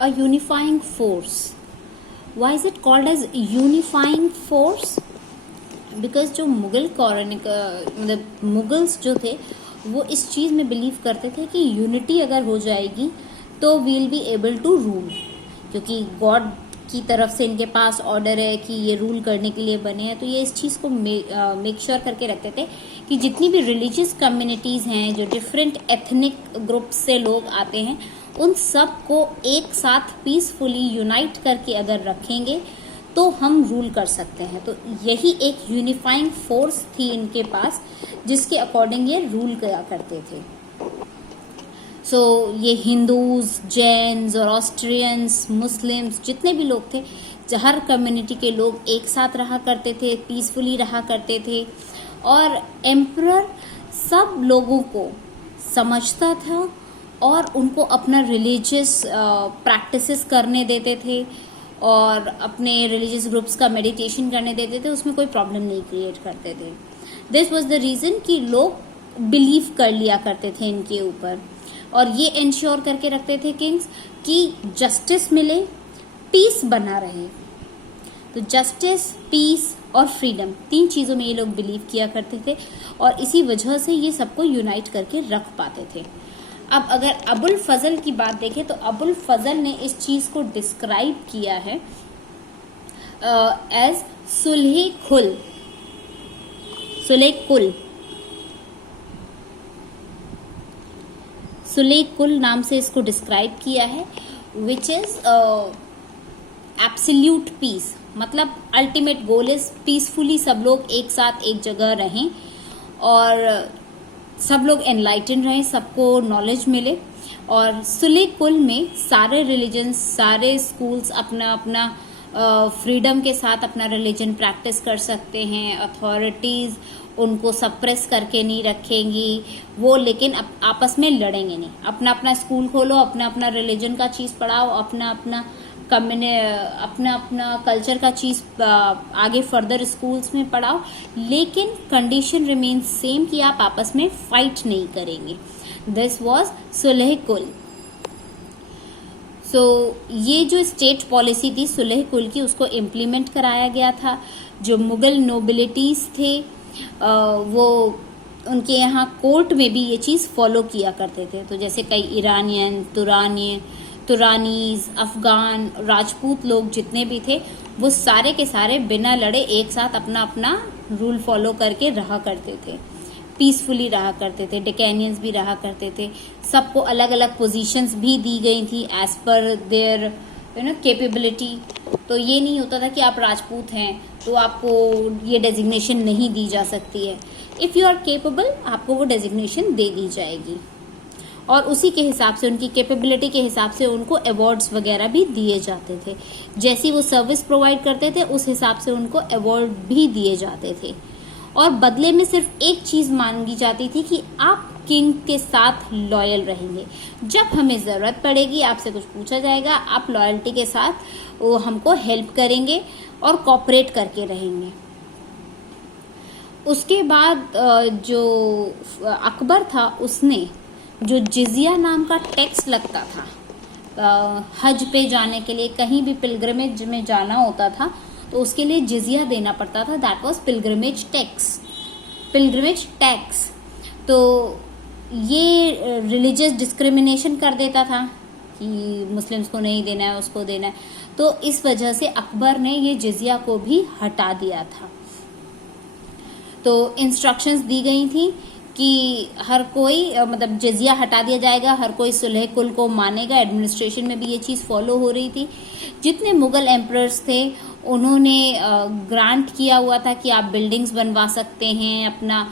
a unifying force. Why is it called as unifying force? Because जो मुगल मतलब Mughals जो थे वो इस चीज़ में बिलीव करते थे कि यूनिटी अगर हो जाएगी तो we'll be able to rule, क्योंकि गॉड की तरफ से इनके पास ऑर्डर है कि ये रूल करने के लिए बने हैं। तो ये इस चीज़ को मेक श्योर करके रखते थे कि जितनी भी रिलीजियस कम्युनिटीज़ हैं, जो डिफरेंट एथनिक ग्रुप से लोग आते हैं, उन सब को एक साथ पीसफुली यूनाइट करके अगर रखेंगे तो हम रूल कर सकते हैं। तो यही एक यूनिफाइंग फोर्स थी इनके पास, जिसके अकॉर्डिंग ये रूल किया करते थे। ये हिंदूज, जैन्स और ऑस्ट्रियंस, मुस्लिम्स, जितने भी लोग थे, हर कम्युनिटी के लोग एक साथ रहा करते थे, पीसफुली रहा करते थे। और एम्परर सब लोगों को समझता था और उनको अपना रिलीजियस प्रैक्टिसेस करने देते थे और अपने रिलीजियस ग्रुप्स का मेडिटेशन करने देते थे, उसमें कोई प्रॉब्लम नहीं क्रिएट करते थे। दिस वाज द रीज़न कि लोग बिलीव कर लिया करते थे इनके ऊपर, और ये इंश्योर करके रखते थे किंग्स कि जस्टिस मिले, पीस बना रहे। तो जस्टिस, पीस और फ्रीडम, 3 चीज़ों में ये लोग बिलीव किया करते थे और इसी वजह से ये सबको यूनाइट करके रख पाते थे। अब अगर अबुल फजल की बात देखें तो अबुल फजल ने इस चीज़ को डिस्क्राइब किया है एज सुलह-ए-कुल। सुलह-ए-कुल नाम से इसको डिस्क्राइब किया है, विच इज एब्सोल्यूट पीस। मतलब अल्टीमेट गोल इज पीसफुली सब लोग एक साथ एक जगह रहें और सब लोग एनलाइटन रहें, सबको नॉलेज मिले। और सुलह-ए-कुल में सारे रिलीजन्स, सारे स्कूल्स अपना अपना फ्रीडम के साथ अपना रिलीजन प्रैक्टिस कर सकते हैं। अथॉरिटीज़ उनको सप्रेस करके नहीं रखेंगी वो, लेकिन आपस में लड़ेंगे नहीं। अपना अपना स्कूल खोलो, अपना अपना रिलीजन का चीज़ पढ़ाओ, अपना अपना कल्चर का चीज़ आगे फर्दर स्कूल्स में पढ़ाओ, लेकिन कंडीशन रिमेन्स सेम कि आप आपस में फाइट नहीं करेंगे। दिस वॉज सुलह-ए-कुल। ये जो स्टेट पॉलिसी थी सुलह-ए-कुल की, उसको इम्प्लीमेंट कराया गया था। जो मुगल नोबिलिटीज़ थे वो उनके यहाँ कोर्ट में भी ये चीज़ फॉलो किया करते थे। तो जैसे कई ईरानियन, तुरानीज, अफगान, राजपूत लोग जितने भी थे, वो सारे के सारे बिना लड़े एक साथ अपना अपना रूल फॉलो करके रहा करते थे, पीसफुली रहा करते थे। डेकेनियंस भी रहा करते थे। सबको अलग अलग पोजीशंस भी दी गई थी एज पर देयर कैपेबिलिटी। तो ये नहीं होता था कि आप राजपूत हैं तो आपको ये डेजिग्नेशन नहीं दी जा सकती है। इफ़ यू आर केपेबल, आपको वो डेजिग्नेशन दे दी जाएगी और उसी के हिसाब से, उनकी कैपेबिलिटी के हिसाब से उनको अवार्ड्स वगैरह भी दिए जाते थे। जैसी वो सर्विस प्रोवाइड करते थे उस हिसाब से उनको अवार्ड भी दिए जाते थे। और बदले में सिर्फ एक चीज़ मांगी जाती थी कि आप किंग के साथ लॉयल रहेंगे। जब हमें ज़रूरत पड़ेगी, आपसे कुछ पूछा जाएगा, आप लॉयल्टी के साथ वो हमको हेल्प करेंगे और कॉपरेट करके रहेंगे। उसके बाद जो अकबर था, उसने जो जिजिया नाम का टैक्स लगता था हज पे जाने के लिए, कहीं भी पिलग्रिमेज में जाना होता था तो उसके लिए जिजिया देना पड़ता था। That was pilgrimage tax. तो ये रिलीजियस डिस्क्रिमिनेशन कर देता था कि मुस्लिम्स को नहीं देना है, उसको देना है। तो इस वजह से अकबर ने ये जिजिया को भी हटा दिया था। तो इंस्ट्रक्शंस दी गई थी कि हर कोई मतलब जिजिया हटा दिया जाएगा, हर कोई सुलह-ए-कुल को मानेगा। एडमिनिस्ट्रेशन में भी ये चीज़ फॉलो हो रही थी। जितने मुगल एम्परर्स थे उन्होंने ग्रांट किया हुआ था कि आप बिल्डिंग्स बनवा सकते हैं, अपना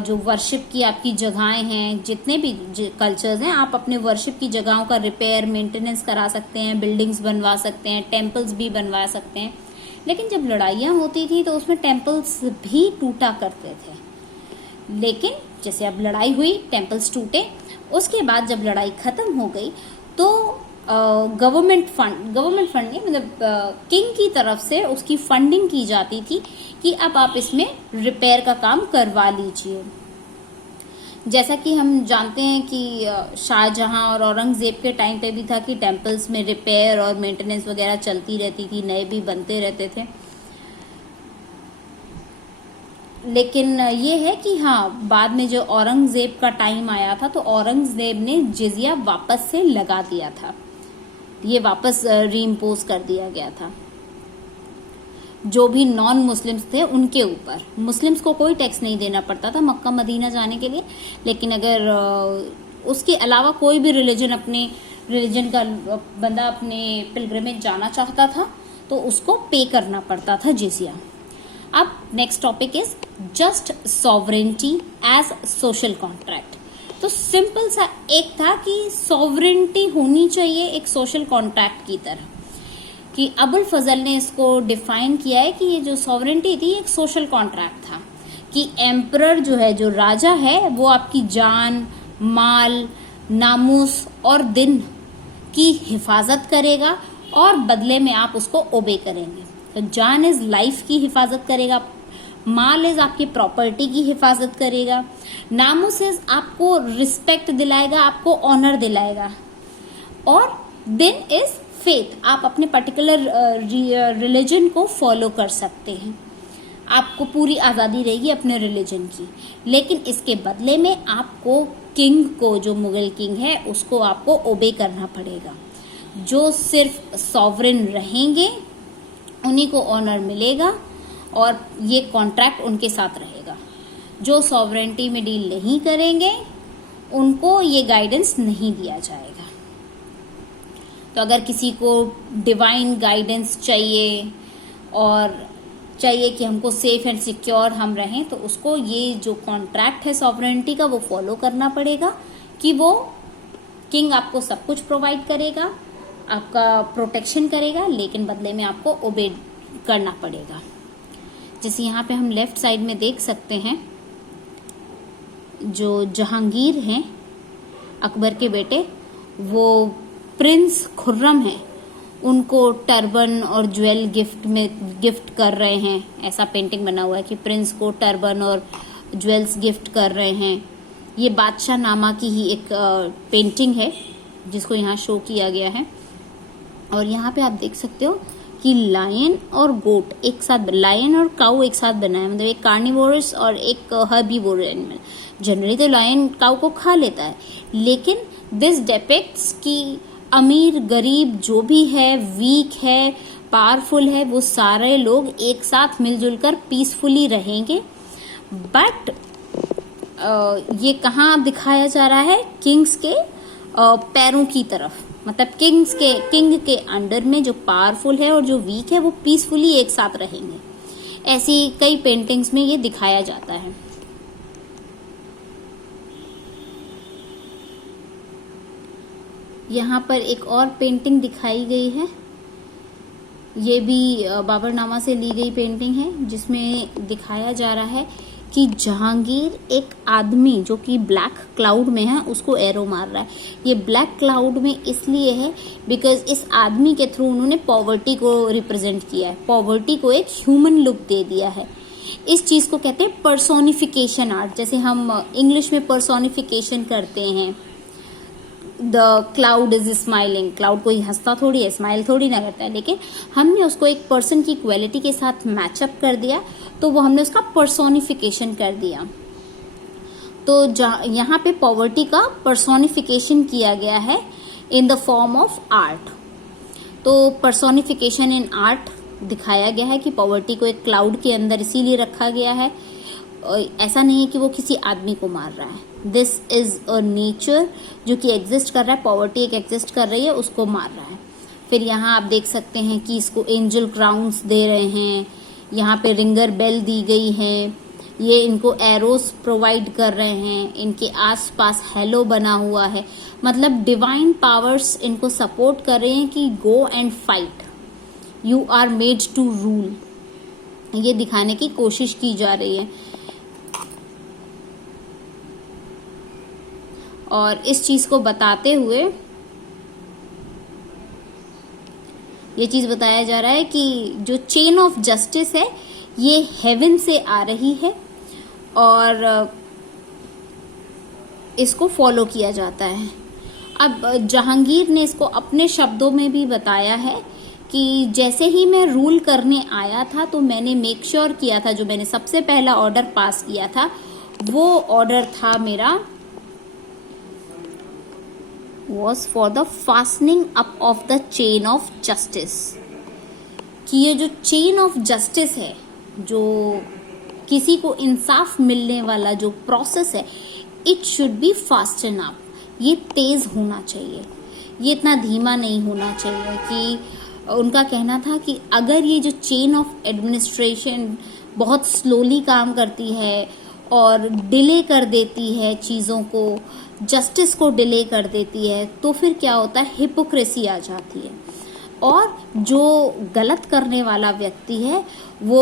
जो वर्शिप की आपकी जगहें हैं, जितने भी कल्चर्स हैं, आप अपने वर्शिप की जगहों का रिपेयर, मेंटेनेंस करा सकते हैं, बिल्डिंग्स बनवा सकते हैं, टेम्पल्स भी बनवा सकते हैं। लेकिन जब लड़ाइयाँ होती थी तो उसमें टेम्पल्स भी टूटा करते थे। लेकिन जैसे अब लड़ाई हुई, टेम्पल्स टूटे, उसके बाद जब लड़ाई खत्म हो गई तो गवर्नमेंट फंड नहीं, मतलब किंग की तरफ से उसकी फंडिंग की जाती थी कि अब आप इसमें रिपेयर का काम करवा लीजिए। जैसा कि हम जानते हैं कि शाहजहां और औरंगजेब के टाइम पे भी था कि टेम्पल्स में रिपेयर और मेंटेनेंस वगैरह चलती रहती थी, नए भी बनते रहते थे। लेकिन ये है कि हाँ, बाद में जो औरंगजेब का टाइम आया था तो औरंगजेब ने जिजिया वापस से लगा दिया था, ये वापस रीइम्पोज कर दिया गया था जो भी नॉन मुस्लिम्स थे उनके ऊपर। मुस्लिम्स को कोई टैक्स नहीं देना पड़ता था मक्का मदीना जाने के लिए, लेकिन अगर उसके अलावा कोई भी अपने रिलीजन का बंदा अपने पिलग्रिमेज जाना चाहता था तो उसको पे करना पड़ता था जिजिया। अब next topic is just sovereignty as social contract. तो सिंपल सा एक था कि सॉवरेंटी होनी चाहिए एक सोशल कॉन्ट्रैक्ट की तरह, कि अबुल फजल ने इसको डिफाइन किया है कि ये जो सॉवरेंटी थी एक सोशल कॉन्ट्रैक्ट था, कि एम्परर जो है, जो राजा है, वो आपकी जान, माल, नामूस और दिन की हिफाजत करेगा और बदले में आप उसको ओबे करेंगे। तो जान इज लाइफ की हिफाजत करेगा, माल इज आपकी प्रॉपर्टी की हिफाजत करेगा, नामूस इज आपको रिस्पेक्ट दिलाएगा, आपको ऑनर दिलाएगा, और दिन इज फेथ, आप अपने पर्टिकुलर रिलीजन को फॉलो कर सकते हैं, आपको पूरी आज़ादी रहेगी अपने रिलीजन की। लेकिन इसके बदले में आपको किंग को, जो मुगल किंग है, उसको आपको ओबे करना पड़ेगा। जो सिर्फ सॉवरेन रहेंगे उन्हीं को ऑनर मिलेगा और ये कॉन्ट्रैक्ट उनके साथ रहेगा। जो सॉवरेंटी में डील नहीं करेंगे उनको ये गाइडेंस नहीं दिया जाएगा। तो अगर किसी को डिवाइन गाइडेंस चाहिए और चाहिए कि हमको सेफ एंड सिक्योर हम रहें, तो उसको ये जो कॉन्ट्रैक्ट है सॉवरेंटी का वो फॉलो करना पड़ेगा, कि वो किंग आपको सब कुछ प्रोवाइड करेगा, आपका प्रोटेक्शन करेगा, लेकिन बदले में आपको ओबे करना पड़ेगा। जैसे यहाँ पे हम लेफ्ट साइड में देख सकते हैं, जो जहांगीर हैं अकबर के बेटे, वो प्रिंस खुर्रम है, उनको टर्बन और ज्वेल गिफ्ट कर रहे हैं। ऐसा पेंटिंग बना हुआ है कि प्रिंस को टर्बन और ज्वेल्स गिफ्ट कर रहे हैं। ये बादशाह नामा की ही एक पेंटिंग है जिसको यहाँ शो किया गया है। और यहाँ पे आप देख सकते हो कि लायन और गोट एक साथ, लायन और काऊ एक साथ बना है, मतलब एक कार्निवोरस और एक हर्बीवोर एनिमल। जनरली तो लायन काऊ को खा लेता है, लेकिन दिस डिपिक्ट्स कि अमीर गरीब जो भी है, वीक है, पावरफुल है, वो सारे लोग एक साथ मिलजुल कर पीसफुली रहेंगे। बट ये कहाँ दिखाया जा रहा है? किंग्स के पैरों की तरफ, मतलब किंग के अंडर में जो पावरफुल है और जो वीक है वो पीसफुली एक साथ रहेंगे। ऐसी कई पेंटिंग्स में ये दिखाया जाता है। यहाँ पर एक और पेंटिंग दिखाई गई है, ये भी बाबरनामा से ली गई पेंटिंग है, जिसमें दिखाया जा रहा है कि जहांगीर एक आदमी जो कि ब्लैक क्लाउड में है उसको एरो मार रहा है। ये ब्लैक क्लाउड में इसलिए है बिकॉज इस आदमी के थ्रू उन्होंने पॉवर्टी को रिप्रेजेंट किया है, पॉवर्टी को एक ह्यूमन लुक दे दिया है। इस चीज को कहते हैं पर्सोनिफिकेशन आर्ट। जैसे हम इंग्लिश में पर्सोनिफिकेशन करते हैं, the cloud is smiling, cloud कोई हंसता थोड़ी है, स्माइल थोड़ी ना करता है, लेकिन हमने उसको एक पर्सन की क्वालिटी के साथ मैचअप कर दिया तो वो हमने उसका पर्सोनिफिकेशन कर दिया। तो यहाँ पे पॉवर्टी का पर्सोनिफिकेशन किया गया है in the form of art. तो पर्सोनिफिकेशन इन आर्ट दिखाया गया है कि पॉवर्टी को एक क्लाउड के अंदर इसीलिए रखा गया है, ऐसा नहीं है कि वो किसी आदमी को मार रहा है। दिस इज अ नेचर जो कि एग्जिस्ट कर रहा है, पॉवर्टी एक एग्जिस्ट कर रही है, उसको मार रहा है। फिर यहाँ आप देख सकते हैं कि इसको एंजल क्राउन्स दे रहे हैं, यहाँ पे रिंगर बेल दी गई है, ये इनको एरोस प्रोवाइड कर रहे हैं, इनके आसपास हेलो बना हुआ है, मतलब डिवाइन पावर्स इनको सपोर्ट कर रहे हैं कि go and fight, you are made to rule, ये दिखाने की कोशिश की जा रही है। और इस चीज को बताते हुए ये चीज बताया जा रहा है कि जो चेन ऑफ जस्टिस है ये हेवन से आ रही है और इसको फॉलो किया जाता है। अब जहांगीर ने इसको अपने शब्दों में भी बताया है कि जैसे ही मैं रूल करने आया था तो मैंने मेक श्योर किया था, जो मैंने सबसे पहला ऑर्डर पास किया था वो ऑर्डर था मेरा was for the fastening up of the chain of justice, कि ये जो चेन ऑफ जस्टिस है, जो किसी को इंसाफ मिलने वाला जो प्रोसेस है, it should be fasten up, ये तेज होना चाहिए, ये इतना धीमा नहीं होना चाहिए। कि उनका कहना था कि अगर ये जो चेन ऑफ एडमिनिस्ट्रेशन बहुत स्लोली काम करती है और डिले कर देती है चीज़ों को, जस्टिस को डिले कर देती है, तो फिर क्या होता है, हिपोक्रेसी आ जाती है और जो गलत करने वाला व्यक्ति है वो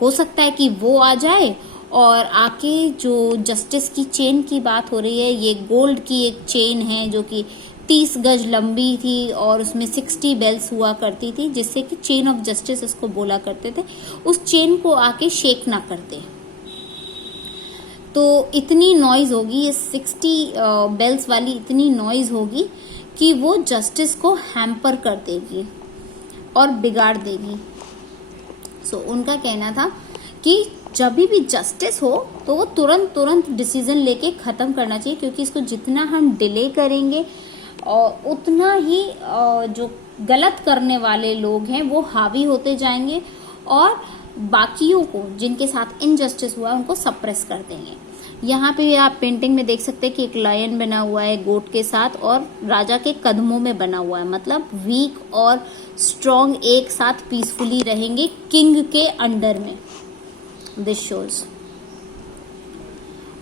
हो सकता है कि वो आ जाए और आके जो जस्टिस की चेन की बात हो रही है, ये गोल्ड की एक चेन है जो कि 30 गज लंबी थी और उसमें 60 बेल्स हुआ करती थी, जिससे कि चेन ऑफ जस्टिस इसको बोला करते थे, उस चेन को आके शेक ना करते तो इतनी नॉइज होगी, ये 60 बेल्स वाली इतनी नॉइज होगी कि वो जस्टिस को हैम्पर कर देगी और बिगाड़ देगी। सो उनका कहना था कि जब भी जस्टिस हो तो वो तुरंत डिसीजन लेके ख़त्म करना चाहिए, क्योंकि इसको जितना हम डिले करेंगे उतना ही जो गलत करने वाले लोग हैं वो हावी होते जाएंगे और बाकियों को जिनके साथ इनजस्टिस हुआ उनको सप्रेस कर देंगे। यहाँ पे आप पेंटिंग में देख सकते हैं कि एक लायन बना हुआ है गोट के साथ और राजा के कदमों में बना हुआ है, मतलब वीक और स्ट्रॉन्ग एक साथ पीसफुली रहेंगे किंग के अंडर में, दिस शोज।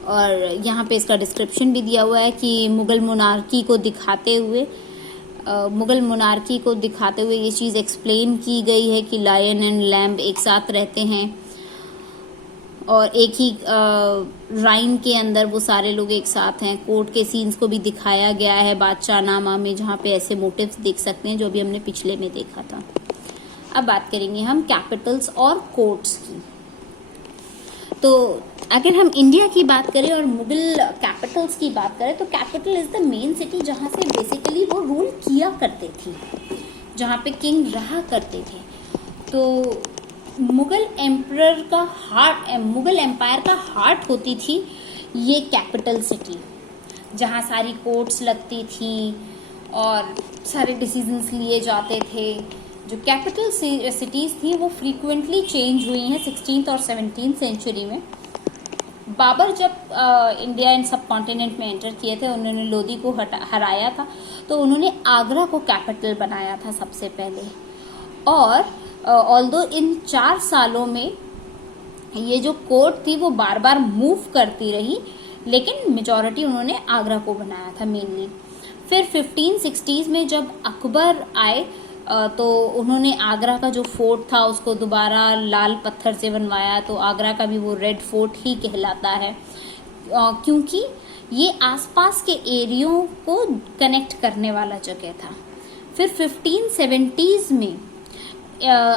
और यहाँ पे इसका डिस्क्रिप्शन भी दिया हुआ है कि मुगल मोनार्की को दिखाते हुए ये चीज़ एक्सप्लेन की गई है कि लायन एंड लैम्ब एक साथ रहते हैं और एक ही राइन के अंदर वो सारे लोग एक साथ हैं। कोर्ट के सीन्स को भी दिखाया गया है बादशाह नामा में, जहाँ पे ऐसे मोटिव्स देख सकते हैं जो भी हमने पिछले में देखा था। अब बात करेंगे हम कैपिटल्स और कोर्ट्स की। तो अगर हम इंडिया की बात करें और मुगल कैपिटल्स की बात करें तो capital is the main city जहाँ से बेसिकली वो रूल किया करते थे, जहाँ पे किंग रहा करते थे। तो मुगल एम्पायर का हार्ट होती थी ये कैपिटल सिटी, जहाँ सारी कोर्ट्स लगती थी और सारे डिसीजंस लिए जाते थे। जो कैपिटल सिटीज़ थी वो फ्रीक्वेंटली चेंज हुई हैं 16th और 17th सेंचुरी में। बाबर जब इंडिया एंड सब कॉन्टिनेंट में एंटर किए थे, उन्होंने लोधी को हराया था, तो उन्होंने आगरा को कैपिटल बनाया था सबसे पहले। और ऑल्दो इन 4 सालों में ये जो कोर्ट थी वो बार बार मूव करती रही, लेकिन मेजॉरिटी उन्होंने आगरा को बनाया था मेनली। फिर 1560s में जब अकबर आए तो उन्होंने आगरा का जो फोर्ट था उसको दोबारा लाल पत्थर से बनवाया, तो आगरा का भी वो रेड फोर्ट ही कहलाता है, क्योंकि ये आसपास के एरियो को कनेक्ट करने वाला जगह था। फिर 1570s में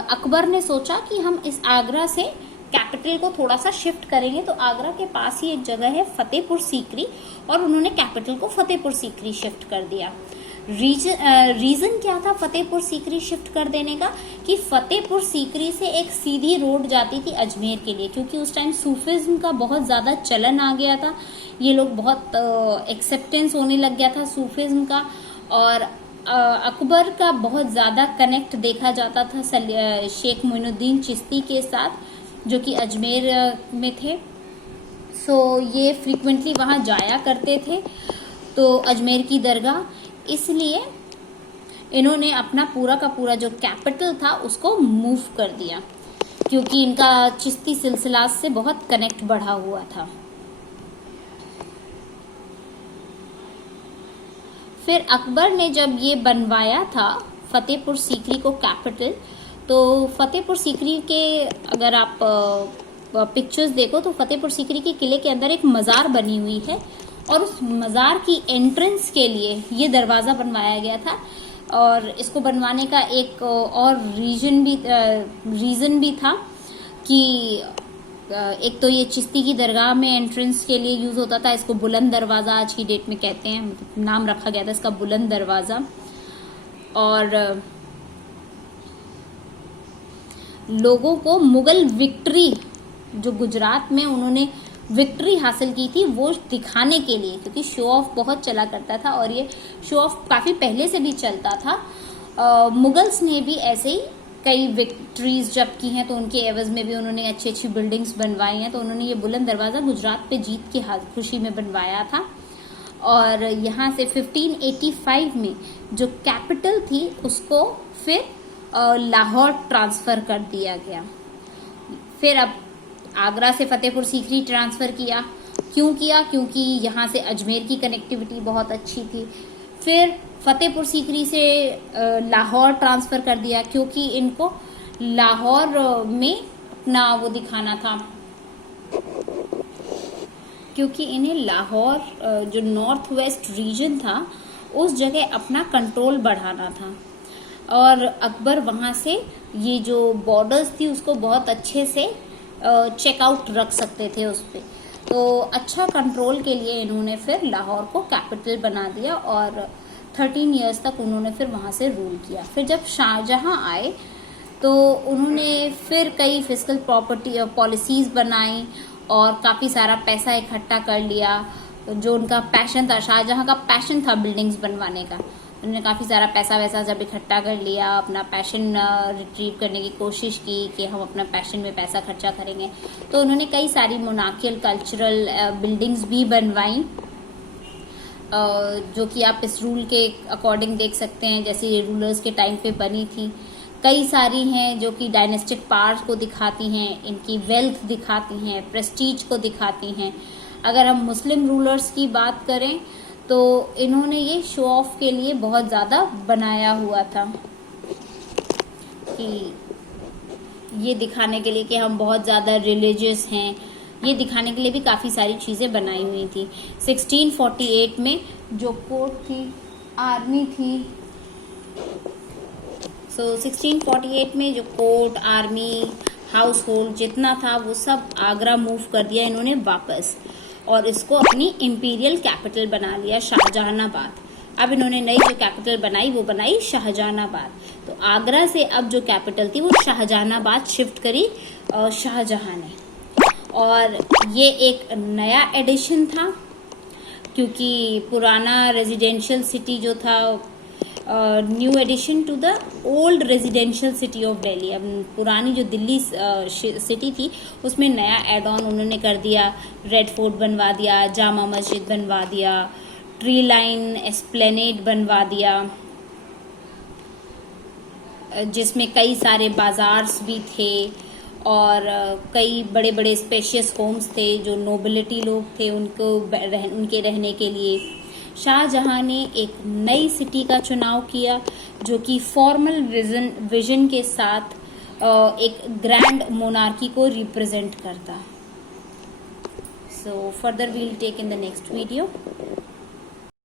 अकबर ने सोचा कि हम इस आगरा से कैपिटल को थोड़ा सा शिफ्ट करेंगे, तो आगरा के पास ही एक जगह है फतेहपुर सीकरी, और उन्होंने कैपिटल को फतेहपुर सीकरी शिफ्ट कर दिया। रीज़न क्या था फतेहपुर सीकरी शिफ्ट कर देने का, कि फतेहपुर सीकरी से एक सीधी रोड जाती थी अजमेर के लिए, क्योंकि उस टाइम सूफिज्म का बहुत ज़्यादा चलन आ गया था, ये लोग बहुत एक्सेप्टेंस होने लग गया था सूफिज्म का, और अकबर का बहुत ज़्यादा कनेक्ट देखा जाता था शेख मोइनुद्दीन चिश्ती के साथ, जो कि अजमेर में थे। सो ये फ्रीक्वेंटली वहाँ जाया करते थे, तो अजमेर की दरगाह, इसलिए इन्होंने अपना पूरा का पूरा जो कैपिटल था उसको मूव कर दिया, क्योंकि इनका चिश्ती सिलसिला से बहुत कनेक्ट बढ़ा हुआ था। फिर अकबर ने जब ये बनवाया था फतेहपुर सीकरी को कैपिटल, तो फतेहपुर सीकरी के अगर आप पिक्चर्स देखो तो फतेहपुर सीकरी के किले के अंदर एक मज़ार बनी हुई है, और उस मज़ार की एंट्रेंस के लिए ये दरवाज़ा बनवाया गया था। और इसको बनवाने का एक और रीज़न भी था कि एक तो ये चिश्ती की दरगाह में एंट्रेंस के लिए यूज होता था, इसको बुलंद दरवाजा आज की डेट में कहते हैं, मतलब नाम रखा गया था इसका बुलंद दरवाजा। और लोगों को मुगल विक्ट्री, जो गुजरात में उन्होंने विक्ट्री हासिल की थी, वो दिखाने के लिए, क्योंकि शो ऑफ बहुत चला करता था और ये शो ऑफ काफी पहले से भी चलता था। मुगल्स ने भी ऐसे ही कई विक्ट्रीज जब की हैं, तो उनके एवज में भी उन्होंने अच्छी अच्छी बिल्डिंग्स बनवाई हैं। तो उन्होंने ये बुलंद दरवाजा गुजरात पे जीत की खुशी में बनवाया था। और यहाँ से 1585 में जो कैपिटल थी उसको फिर लाहौर ट्रांसफर कर दिया गया। फिर अब आगरा से फतेहपुर सीकरी ट्रांसफर किया। क्यों किया? क्योंकि यहाँ से अजमेर की कनेक्टिविटी बहुत अच्छी थी। फिर फतेहपुर सीकरी से लाहौर ट्रांसफर कर दिया, क्योंकि इनको लाहौर में अपना वो दिखाना था, क्योंकि इन्हें लाहौर जो नॉर्थ वेस्ट रीजन था उस जगह अपना कंट्रोल बढ़ाना था। और अकबर वहाँ से ये जो बॉर्डर्स थी उसको बहुत अच्छे से चेकआउट रख सकते थे उस पर। तो अच्छा कंट्रोल के लिए इन्होंने फिर लाहौर को कैपिटल बना दिया और 13 इयर्स तक उन्होंने फिर वहाँ से रूल किया। फिर जब शाहजहां आए तो उन्होंने फिर कई फिस्कल प्रॉपर्टी पॉलिसीज बनाई और काफ़ी सारा पैसा इकट्ठा कर लिया। जो उनका पैशन था, शाहजहां का पैशन था बिल्डिंग्स बनवाने का, उन्होंने काफ़ी सारा पैसा वैसा जब इकट्ठा कर लिया, अपना पैशन रिट्रीव करने की कोशिश की कि हम अपना पैशन में पैसा खर्चा करेंगे, तो उन्होंने कई सारी मोनार्कियल कल्चरल बिल्डिंग्स भी बनवाई, जो कि आप इस रूल के अकॉर्डिंग देख सकते हैं, जैसे ये रूलर्स के टाइम पे बनी थी। कई सारी हैं जो कि डायनेस्टिक पावर्स को दिखाती हैं, इनकी वेल्थ दिखाती हैं, प्रेस्टीज को दिखाती हैं। अगर हम मुस्लिम रूलर्स की बात करें तो इन्होंने ये शो ऑफ के लिए बहुत ज़्यादा बनाया हुआ था, कि ये दिखाने के लिए कि हम बहुत ज़्यादा रिलीजियस हैं, ये दिखाने के लिए भी काफ़ी सारी चीज़ें बनाई हुई थी। 1648 में जो कोर्ट थी, आर्मी थी, 1648 में जो कोर्ट, आर्मी, हाउस होल्ड जितना था वो सब आगरा मूव कर दिया इन्होंने वापस, और इसको अपनी इंपीरियल कैपिटल बना लिया शाहजहानाबाद। अब इन्होंने नई जो कैपिटल बनाई वो बनाई शाहजहानाबाद। तो आगरा से अब जो कैपिटल थी वो शाहजहानाबाद शिफ्ट करी शाहजहां ने। और ये एक नया एडिशन था, क्योंकि पुराना रेजिडेंशियल सिटी जो था, new addition to the old residential city of Delhi. अब पुरानी जो दिल्ली सिटी थी उसमें नया एड ऑन उन्होंने कर दिया, रेड फोर्ट बनवा दिया, जामा मस्जिद बनवा दिया, ट्री लाइन एस्प्लेनेड बनवा दिया, जिसमें कई सारे बाजार्स भी थे और कई बड़े बड़े स्पेशियस होम्स थे जो नोबिलिटी लोग थे उनके रहने के लिए। शाहजहां ने एक नई सिटी का चुनाव किया जो कि फॉर्मल विजन के साथ एक ग्रैंड मोनार्की को रिप्रेजेंट करता। So further we'll take in the next video.